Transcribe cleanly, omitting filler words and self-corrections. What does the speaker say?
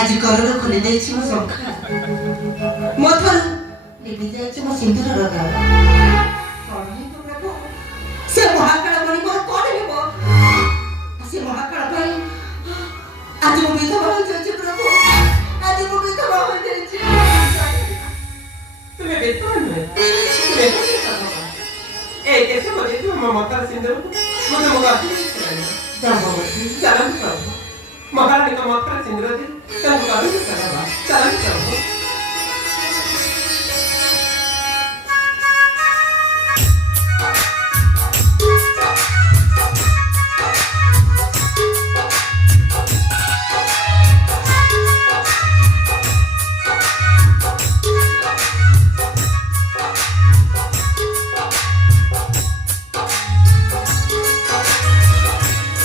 आज कलर खोली देछि मो संखा मोथर लिपि जाइछि मो सिंदूर रगा कोन हे तो प्रभु से महाकाल मणि मोर कोन हेबो से महाकाल भाई आज मो विधवा हो जाइछि प्रभु आज मो विधवा हो जाइछि तुम्हें बेतन में ए कैसे बोले तुम ममता सिंदूर मुझे मगा चलो प्रभु महारानी का ममता सिंदूर दे